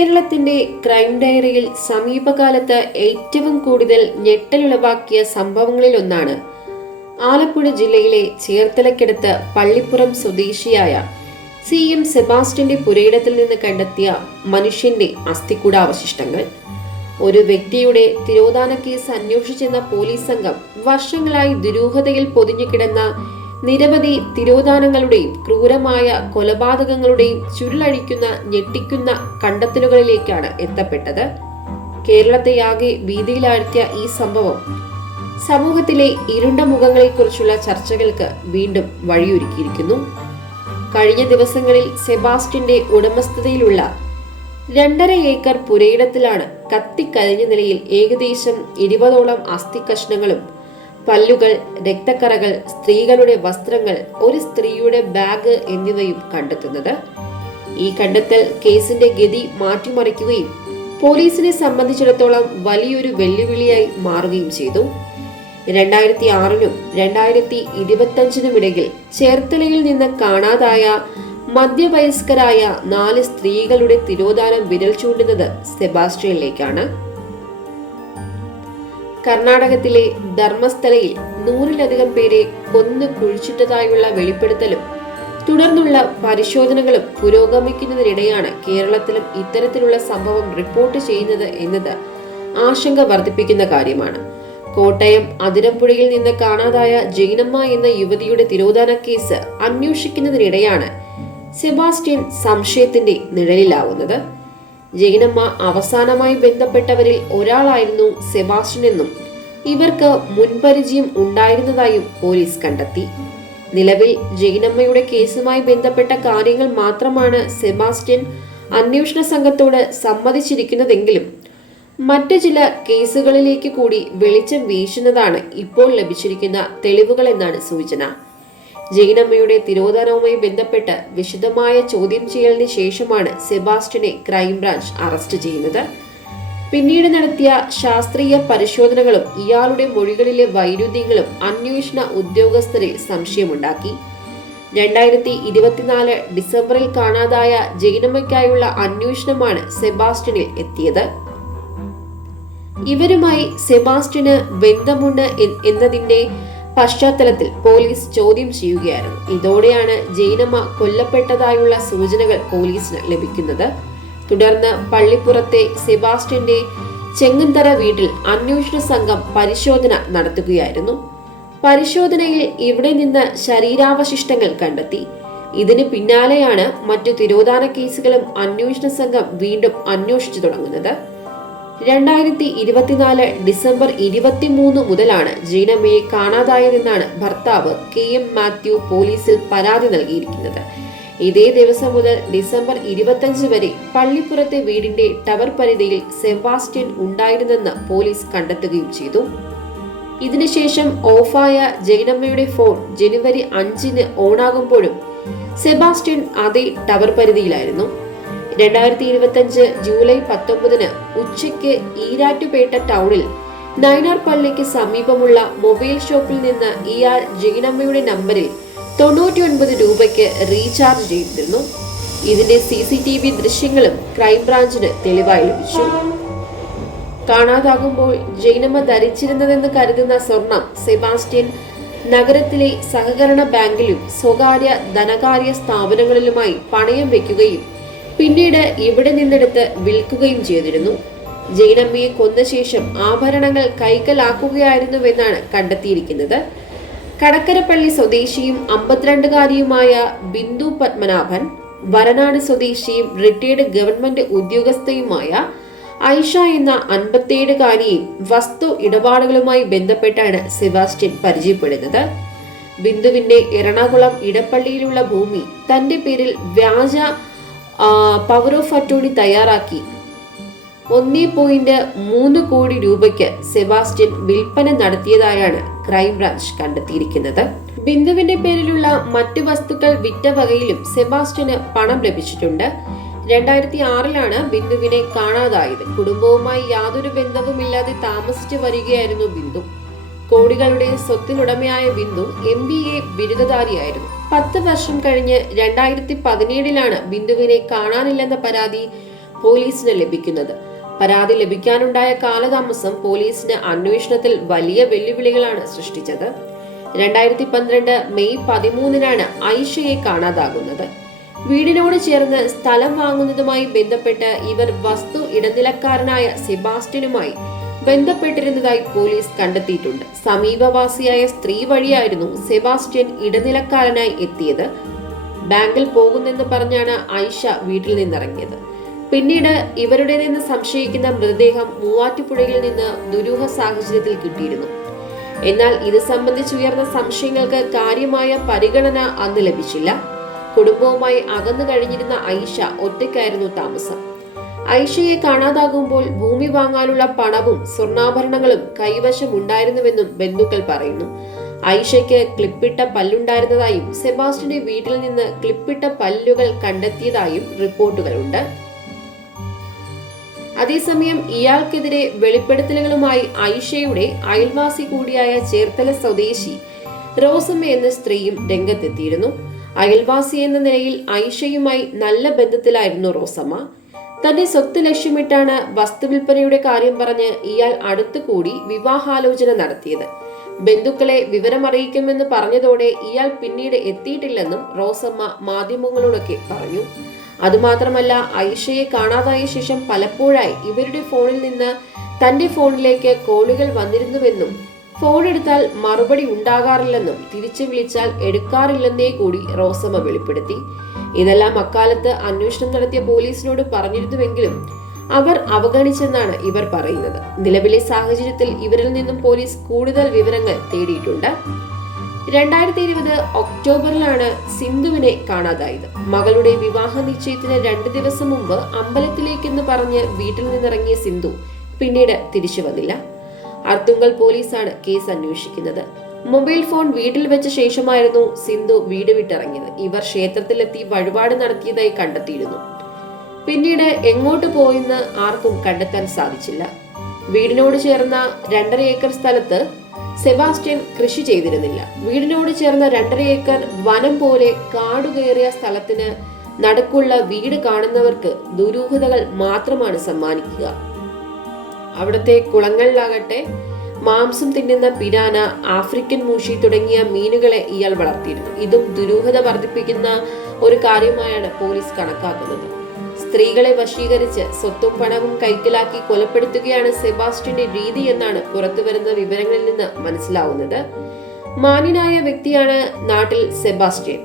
കേരളത്തിന്റെ ക്രൈം ഡയറിയിൽ സമീപകാലത്ത് ഏറ്റവും കൂടുതൽ ഞെട്ടലുളവാക്കിയ സംഭവങ്ങളിലൊന്നാണ് ആലപ്പുഴ ജില്ലയിലെ ചേർത്തലയ്ക്കടുത്ത് പള്ളിപ്പുറം സ്വദേശിയായ CM സെബാസ്റ്റ്യന്റെ പുരയിടത്തിൽ നിന്ന് കണ്ടെത്തിയ മനുഷ്യന്റെ അസ്ഥികൂടാവശിഷ്ടങ്ങൾ. ഒരു വ്യക്തിയുടെ തിരോധാന കേസ് അന്വേഷിച്ചെന്ന പോലീസ് സംഘം വർഷങ്ങളായി ദുരൂഹതയിൽ പൊതിഞ്ഞു കിടന്ന നിരവധി തിരോധാനങ്ങളുടെയും ക്രൂരമായ കൊലപാതകങ്ങളുടെയും ചുരുളഴിക്കുന്ന ഞെട്ടിക്കുന്ന കണ്ടെത്തലുകളിലേക്കാണ് എത്തപ്പെട്ടത്. കേരളത്തെയാകെ ഭീതിയിലാഴ്ത്തിയ ഈ സംഭവം സമൂഹത്തിലെ ഇരുണ്ട മുഖങ്ങളെക്കുറിച്ചുള്ള ചർച്ചകൾക്ക് വീണ്ടും വഴിയൊരുക്കിയിരിക്കുന്നു. കഴിഞ്ഞ ദിവസങ്ങളിൽ സെബാസ്റ്റ്യന്റെ ഉടമസ്ഥതയിലുള്ള 2.5 ഏക്കർ പുരയിടത്തിലാണ് കത്തിക്കരിഞ്ഞ നിലയിൽ ഏകദേശം 20ഓളം അസ്ഥി കഷ്ണങ്ങളും പല്ലുകൾ, രക്തക്കറകൾ, സ്ത്രീകളുടെ വസ്ത്രങ്ങൾ, ഒരു സ്ത്രീയുടെ ബാഗ് എന്നിവയും കണ്ടെത്തുന്നത്. ഈ കണ്ടെത്തൽ കേസിന്റെ ഗതി മാറ്റിമറിക്കുകയും പോലീസിനെ സംബന്ധിച്ചിടത്തോളം വലിയൊരു വെല്ലുവിളിയായി മാറുകയും ചെയ്തു. 2006-നും 2025-നും ഇടയിൽ ചേർത്തലയിൽ നിന്ന് കാണാതായ മധ്യവയസ്കരായ 4 സ്ത്രീകളുടെ തിരോധാനം വിരൽ ചൂണ്ടുന്നത് സെബാസ്റ്റ്യനിലേക്കാണ്. കർണാടകത്തിലെ ധർമ്മസ്ഥലയിൽ 100-ലധികം പേരെ കൊന്നു കുഴിച്ചിട്ടതായുള്ള വെളിപ്പെടുത്തലും തുടർന്നുള്ള പരിശോധനകളും പുരോഗമിക്കുന്നതിനിടെയാണ് കേരളത്തിലും ഇത്തരത്തിലുള്ള സംഭവം റിപ്പോർട്ട് ചെയ്യുന്നത് എന്നത് ആശങ്ക വർദ്ധിപ്പിക്കുന്ന കാര്യമാണ്. കോട്ടയം അതിരമ്പുഴയിൽ നിന്ന് കാണാതായ ജൈനമ്മ എന്ന യുവതിയുടെ തിരോധാന കേസ് അന്വേഷിക്കുന്നതിനിടെയാണ് സെബാസ്റ്റ്യൻ സംശയത്തിന്റെ നിഴലിലാവുന്നത്. ജൈനമ്മ അവസാനമായി ബന്ധപ്പെട്ടവരിൽ ഒരാളായിരുന്നു സെബാസ്റ്റ്യൻ എന്നും ഇവർക്ക് മുൻപരിചയം ഉണ്ടായിരുന്നതായും പോലീസ് കണ്ടെത്തി. നിലവിൽ ജൈനമ്മയുടെ കേസുമായി ബന്ധപ്പെട്ട കാര്യങ്ങൾ മാത്രമാണ് സെബാസ്റ്റ്യൻ അന്വേഷണ സംഘത്തോട് സമ്മതിച്ചിരിക്കുന്നതെങ്കിലും മറ്റു ചില കേസുകളിലേക്ക് കൂടി വെളിച്ചം വീശുന്നതാണ് ഇപ്പോൾ ലഭിച്ചിരിക്കുന്ന തെളിവുകൾ എന്നാണ് സൂചന. ജൈനമ്മയുടെ തിരോധാനവുമായി ബന്ധപ്പെട്ട് വിശദമായ ചോദ്യം ചെയ്യലിന് ശേഷമാണ് സെബാസ്റ്റ്യനെ ക്രൈംബ്രാഞ്ച് അറസ്റ്റ് ചെയ്യുന്നത്. പിന്നീട് നടത്തിയ ശാസ്ത്രീയ പരിശോധനകളും ഇയാളുടെ മൊഴികളിലെ വൈരുദ്ധ്യങ്ങളും അന്വേഷണ ഉദ്യോഗസ്ഥരിൽ സംശയമുണ്ടാക്കി. 2024 ഡിസംബറിൽ കാണാതായ ജൈനമ്മയ്ക്കായുള്ള അന്വേഷണമാണ് സെബാസ്റ്റ്യനിൽ എത്തിയത്. ഇവരുമായി സെബാസ്റ്റ്യന് ബന്ധമുണ്ട് എന്നതിന്റെ പശ്ചാത്തലത്തിൽ പോലീസ് ചോദ്യം ചെയ്യുകയായിരുന്നു. ഇതോടെയാണ് ജൈനമ്മ കൊല്ലപ്പെട്ടതായുള്ള സൂചനകൾ പോലീസിന് ലഭിക്കുന്നത്. തുടർന്ന് പള്ളിപ്പുറത്തെ സെബാസ്റ്റ്യന്റെ ചെങ്ങന്തറ വീട്ടിൽ അന്വേഷണ സംഘം പരിശോധന നടത്തുകയായിരുന്നു. പരിശോധനയിൽ ഇവിടെ നിന്ന് ശരീരാവശിഷ്ടങ്ങൾ കണ്ടെത്തി. ഇതിന് പിന്നാലെയാണ് മറ്റു തിരോധാന കേസുകളും അന്വേഷണ സംഘം വീണ്ടും അന്വേഷിച്ചു തുടങ്ങുന്നത്. 2024 ഡിസംബർ 23 മുതലാണ് ജൈനമ്മയെ കാണാതായതെന്നാണ് ഭർത്താവ് KM മാത്യു പോലീസിൽ പരാതി നൽകിയിരിക്കുന്നത്. ഇതേ ദിവസം മുതൽ ഡിസംബർ 25 വരെ പള്ളിപ്പുറത്തെ വീടിന്റെ ടവർ പരിധിയിൽ സെബാസ്റ്റ്യൻ ഉണ്ടായിരുന്നെന്ന് പോലീസ് കണ്ടെത്തുകയും ചെയ്തു. ഇതിനുശേഷം ഓഫായ ജൈനമ്മയുടെ ഫോൺ ജനുവരി 5-ന് ഓണാകുമ്പോഴും സെബാസ്റ്റ്യൻ അതേ ടവർ പരിധിയിലായിരുന്നു. 2025 ജൂലൈ 19-ന് ഉച്ചയ്ക്ക് ഈരാറ്റുപേട്ട ടൗണിൽ നൈനാർ പള്ളിക്ക് സമീപമുള്ള മൊബൈൽ ഷോപ്പിൽ നിന്ന് ഇയാൾ ജൈനമ്മയുടെ നമ്പറിൽ 99 രൂപയ്ക്ക് റീചാർജ് ചെയ്തിരുന്നു. ഇതിന്റെ CCTV ദൃശ്യങ്ങളും ക്രൈംബ്രാഞ്ചിന് തെളിവായി ലഭിച്ചു. കാണാതാകുമ്പോൾ ജൈനമ്മ ധരിച്ചിരുന്നതെന്ന് കരുതുന്ന സ്വർണം സെബാസ്റ്റ്യൻ നഗരത്തിലെ സഹകരണ ബാങ്കിലും സ്വകാര്യ ധനകാര്യ സ്ഥാപനങ്ങളിലുമായി പണയം വെക്കുകയും പിന്നീട് ഇവിടെ നിന്നെടുത്ത് വിൽക്കുകയും ചെയ്തിരുന്നു. ജൈനമ്മയെ കൊന്ന ശേഷം ആഭരണങ്ങൾ കൈക്കലാക്കുകയായിരുന്നുവെന്നാണ് കണ്ടെത്തിയിരിക്കുന്നത്. കടക്കരപ്പള്ളി സ്വദേശിയും 52-കാരിയുമായ ബിന്ദു പത്മനാഭൻ, വരനാട് സ്വദേശിയും റിട്ടയർഡ് ഗവൺമെന്റ് ഉദ്യോഗസ്ഥയുമായ ഐഷ എന്ന 57-കാരിയെയും വസ്തു ഇടപാടുകളുമായി ബന്ധപ്പെട്ടാണ് സെബാസ്റ്റ്യൻ പരിചയപ്പെടുന്നത്. ബിന്ദുവിന്റെ എറണാകുളം ഇടപ്പള്ളിയിലുള്ള ഭൂമി തന്റെ പേരിൽ വ്യാജ പവർ ഓഫ് അറ്റോർണി തയ്യാറാക്കി 1.3 കോടി രൂപയ്ക്ക് സെബാസ്റ്റ്യൻ വിൽപ്പന നടത്തിയതായാണ് ക്രൈംബ്രാഞ്ച് കണ്ടെത്തിയിരിക്കുന്നത്. ബിന്ദുവിന്റെ പേരിലുള്ള മറ്റു വസ്തുക്കൾ വിറ്റ വകയിലും സെബാസ്റ്റ്യന് പണം ലഭിച്ചിട്ടുണ്ട്. 2006-ലാണ് ബിന്ദുവിനെ കാണാതായത്. കുടുംബവുമായി യാതൊരു ബന്ധവുമില്ലാതെ താമസിച്ചു വരികയായിരുന്നു ബിന്ദു. കോടികളുടെ സ്വത്തിനുടമയായ ബിന്ദു MBA ബിരുദധാരിയായിരുന്നു. 10 വർഷം കഴിഞ്ഞ് 2017-ലാണ് ബിന്ദുവിനെ കാണാനില്ലെന്ന പരാതി പോലീസിന് ലഭിക്കുന്നത്. പരാതി ലഭിക്കാനുണ്ടായ കാലതാമസം പോലീസിന് അന്വേഷണത്തിൽ വലിയ വെല്ലുവിളികളാണ് സൃഷ്ടിച്ചത്. 2012 മെയ് 13 ഐഷയെ കാണാതാകുന്നത്. വീടിനോട് ചേർന്ന് സ്ഥലം വാങ്ങുന്നതുമായി ബന്ധപ്പെട്ട് ഇവർ വസ്തു ഇടനിലക്കാരനായ സെബാസ്റ്റ്യനുമായി ബന്ധപ്പെട്ടിരുന്നതായി പോലീസ് കണ്ടെത്തിയിട്ടുണ്ട്. സമീപവാസിയായ സ്ത്രീ വഴിയായിരുന്നു സെബാസ്റ്റ്യൻ ഇടനിലക്കാരനായി എത്തിയത്. ബാങ്കിൽ പോകുന്നെന്ന് പറഞ്ഞാണ് ഐഷ വീട്ടിൽ നിന്നിറങ്ങിയത്. പിന്നീട് ഇവരുടേതെന്ന് സംശയിക്കുന്ന മൃതദേഹം മൂവാറ്റുപുഴയിൽ നിന്ന് ദുരൂഹ സാഹചര്യത്തിൽ കിട്ടിയിരുന്നു. എന്നാൽ ഇത് സംബന്ധിച്ച് ഉയർന്ന സംശയങ്ങൾക്ക് കാര്യമായ പരിഗണന അന്ന് ലഭിച്ചില്ല. കുടുംബവുമായി അകന്നു കഴിഞ്ഞിരുന്ന ഐഷ ഒറ്റയ്ക്കായിരുന്നു താമസം. ഐഷയെ കാണാതാകുമ്പോൾ ഭൂമി വാങ്ങാനുള്ള പണവും സ്വർണ്ണാഭരണങ്ങളും കൈവശം ഉണ്ടായിരുന്നുവെന്നും ബന്ധുക്കൾ പറയുന്നു. ഐഷയ്ക്ക് ക്ലിപ്പിട്ട പല്ലുണ്ടായിരുന്നതായും സെബാസ്റ്റ്യന്റെ വീട്ടിൽ നിന്ന് ക്ലിപ്പിട്ട പല്ലുകൾ കണ്ടെത്തിയതായും റിപ്പോർട്ടുകളുണ്ട്. അതേസമയം ഇയാൾക്കെതിരെ വെളിപ്പെടുത്തലുകളുമായി ഐഷയുടെ അയൽവാസി കൂടിയായ ചേർത്തല സ്വദേശി റോസമ്മ എന്ന സ്ത്രീയും രംഗത്തെത്തിയിരുന്നു. അയൽവാസി എന്ന നിലയിൽ ഐഷയുമായി നല്ല ബന്ധത്തിലായിരുന്നു റോസമ്മ. തന്റെ സ്വത്ത് ലക്ഷ്യമിട്ടാണ് വസ്തുവിൽപ്പനയുടെ കാര്യം പറഞ്ഞ് ഇയാൾ അടുത്തുകൂടി വിവാഹാലോചന നടത്തിയത്. ബന്ധുക്കളെ വിവരമറിയിക്കുമെന്ന് പറഞ്ഞതോടെ ഇയാൾ പിന്നീട് എത്തിയിട്ടില്ലെന്നും റോസമ്മ മാധ്യമങ്ങളോടൊക്കെ പറഞ്ഞു. അതുമാത്രമല്ല, ഐഷയെ കാണാതായ ശേഷം പലപ്പോഴായി ഇവരുടെ ഫോണിൽ നിന്ന് തന്റെ ഫോണിലേക്ക് കോളുകൾ വന്നിരുന്നുവെന്നും ഫോൺ എടുത്താൽ മറുപടി ഉണ്ടാകാറില്ലെന്നും തിരിച്ചു വിളിച്ചാൽ എടുക്കാറില്ലെന്നേ കൂടി റോസമ്മ വെളിപ്പെടുത്തി. ഇതെല്ലാം അക്കാലത്ത് അന്വേഷണം നടത്തിയ പോലീസിനോട് പറഞ്ഞിരുന്നുവെങ്കിലും അവർ അവഗണിച്ചെന്നാണ് ഇവർ പറയുന്നത്. നിലവിലെ സാഹചര്യത്തിൽ ഇവരിൽ നിന്നും പോലീസ് കൂടുതൽ വിവരങ്ങൾ തേടിയിട്ടുണ്ട്. 2020 ഒക്ടോബറിലാണ് സിന്ധുവിനെ കാണാതായത്. മകളുടെ വിവാഹ നിശ്ചയത്തിന് 2 ദിവസം മുമ്പ് അമ്പലത്തിലേക്കെന്ന് പറഞ്ഞ് വീട്ടിൽ നിന്നിറങ്ങിയ സിന്ധു പിന്നീട് തിരിച്ചു വന്നില്ല. അർത്തുങ്കൽ പോലീസാണ് കേസ് അന്വേഷിക്കുന്നത്. മൊബൈൽ ഫോൺ വീട്ടിൽ വെച്ച ശേഷമായിരുന്നു സിന്ധു വീട് വിട്ടിറങ്ങിയത്. ഇവർ ക്ഷേത്രത്തിലെത്തി വഴിപാട് നടത്തിയതായി കണ്ടെത്തിയിരുന്നു. പിന്നീട് എങ്ങോട്ട് പോയെന്ന് ആർക്കും കണ്ടെത്താൻ സാധിച്ചില്ല. വീടിനോട് ചേർന്ന 2.5 ഏക്കർ സ്ഥലത്ത് സെബാസ്റ്റ്യൻ കൃഷി ചെയ്തിരുന്നില്ല. വീടിനോട് ചേർന്ന 2.5 ഏക്കർ വനം പോലെ കാടുകയറിയ സ്ഥലത്തിന് നടുക്കുള്ള വീട് കാണുന്നവർക്ക് ദുരൂഹതകൾ മാത്രമാണ് സമ്മാനിക്കുക. അവിടുത്തെ കുളങ്ങളിലാകട്ടെ മാംസം തിന്നുന്ന പിരാന, ആഫ്രിക്കൻ മൂഷി തുടങ്ങിയ മീനുകളെ ഇയാൾ വളർത്തിയിരുന്നു. ഇതും ദുരൂഹത വർദ്ധിപ്പിക്കുന്ന ഒരു കാര്യമായാണ് പോലീസ് കണക്കാക്കുന്നത്. സ്ത്രീകളെ വശീകരിച്ച് സ്വത്തും പണവും കൈക്കലാക്കി കൊലപ്പെടുത്തുകയാണ് സെബാസ്റ്റ്യന്റെ രീതി എന്നാണ് പുറത്തുവരുന്ന വിവരങ്ങളിൽ നിന്ന് മനസ്സിലാവുന്നത്. മാന്യനായ വ്യക്തിയാണ് നാട്ടിൽ സെബാസ്റ്റ്യൻ.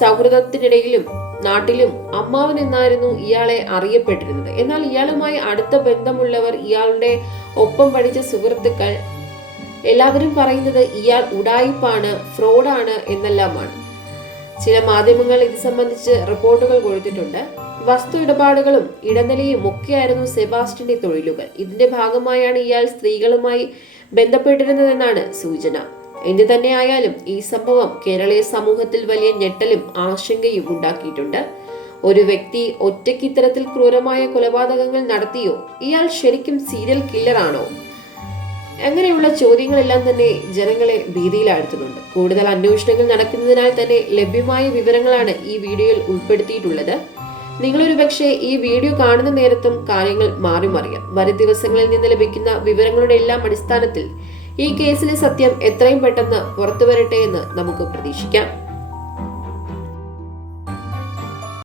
സൗഹൃദത്തിനിടയിലും നാട്ടിലും അമ്മാവൻ എന്നായിരുന്നു ഇയാളെ അറിയപ്പെട്ടിരുന്നത്. എന്നാൽ ഇയാളുമായി അടുത്ത ബന്ധമുള്ളവർ, ഇയാളുടെ ഒപ്പം പഠിച്ച സുഹൃത്തുക്കൾ എല്ലാവരും പറയുന്നത് ഇയാൾ ഉഡായിപ്പാണ്, ഫ്രോഡാണ് എന്നെല്ലാമാണ്. ചില മാധ്യമങ്ങൾ ഇത് സംബന്ധിച്ച് റിപ്പോർട്ടുകൾ കൊടുത്തിട്ടുണ്ട്. വസ്തു ഇടപാടുകളും ഇടനിലയും ഒക്കെയായിരുന്നു സെബാസ്റ്റ്യന്റെ തൊഴിലുകൾ. ഇതിന്റെ ഭാഗമായാണ് ഇയാൾ സ്ത്രീകളുമായി ബന്ധപ്പെട്ടിരുന്നതെന്നാണ് സൂചന. എന്തു തന്നെയായാലും ഈ സംഭവം കേരളീയ സമൂഹത്തിൽ വലിയ ഞെട്ടലും ആശങ്കയും ഉണ്ടാക്കിയിട്ടുണ്ട്. ഒരു വ്യക്തി ഒറ്റയ്ക്ക് ഇത്തരത്തിൽ ക്രൂരമായ കൊലപാതകങ്ങൾ നടത്തിയോ? ഇയാൾ ശരിക്കും സീരിയൽ കില്ലറാണോ? അങ്ങനെയുള്ള ചോദ്യങ്ങളെല്ലാം തന്നെ ജനങ്ങളെ ഭീതിയിലാഴ്ത്തുന്നുണ്ട്. കൂടുതൽ അന്വേഷണങ്ങൾ നടക്കുന്നതിനാൽ തന്നെ ലഭ്യമായ വിവരങ്ങളാണ് ഈ വീഡിയോയിൽ ഉൾപ്പെടുത്തിയിട്ടുള്ളത്. നിങ്ങളൊരു പക്ഷേ ഈ വീഡിയോ കാണുന്ന നേരത്തും കാര്യങ്ങൾ മാറിമറിയാം. വരും ദിവസങ്ങളിൽ നിന്ന് ലഭിക്കുന്ന വിവരങ്ങളുടെ എല്ലാം അടിസ്ഥാനത്തിൽ ഈ കേസിലെ സത്യം എത്രയും പെട്ടെന്ന് പുറത്തുവരട്ടെ എന്ന് നമുക്ക് പ്രതീക്ഷിക്കാം.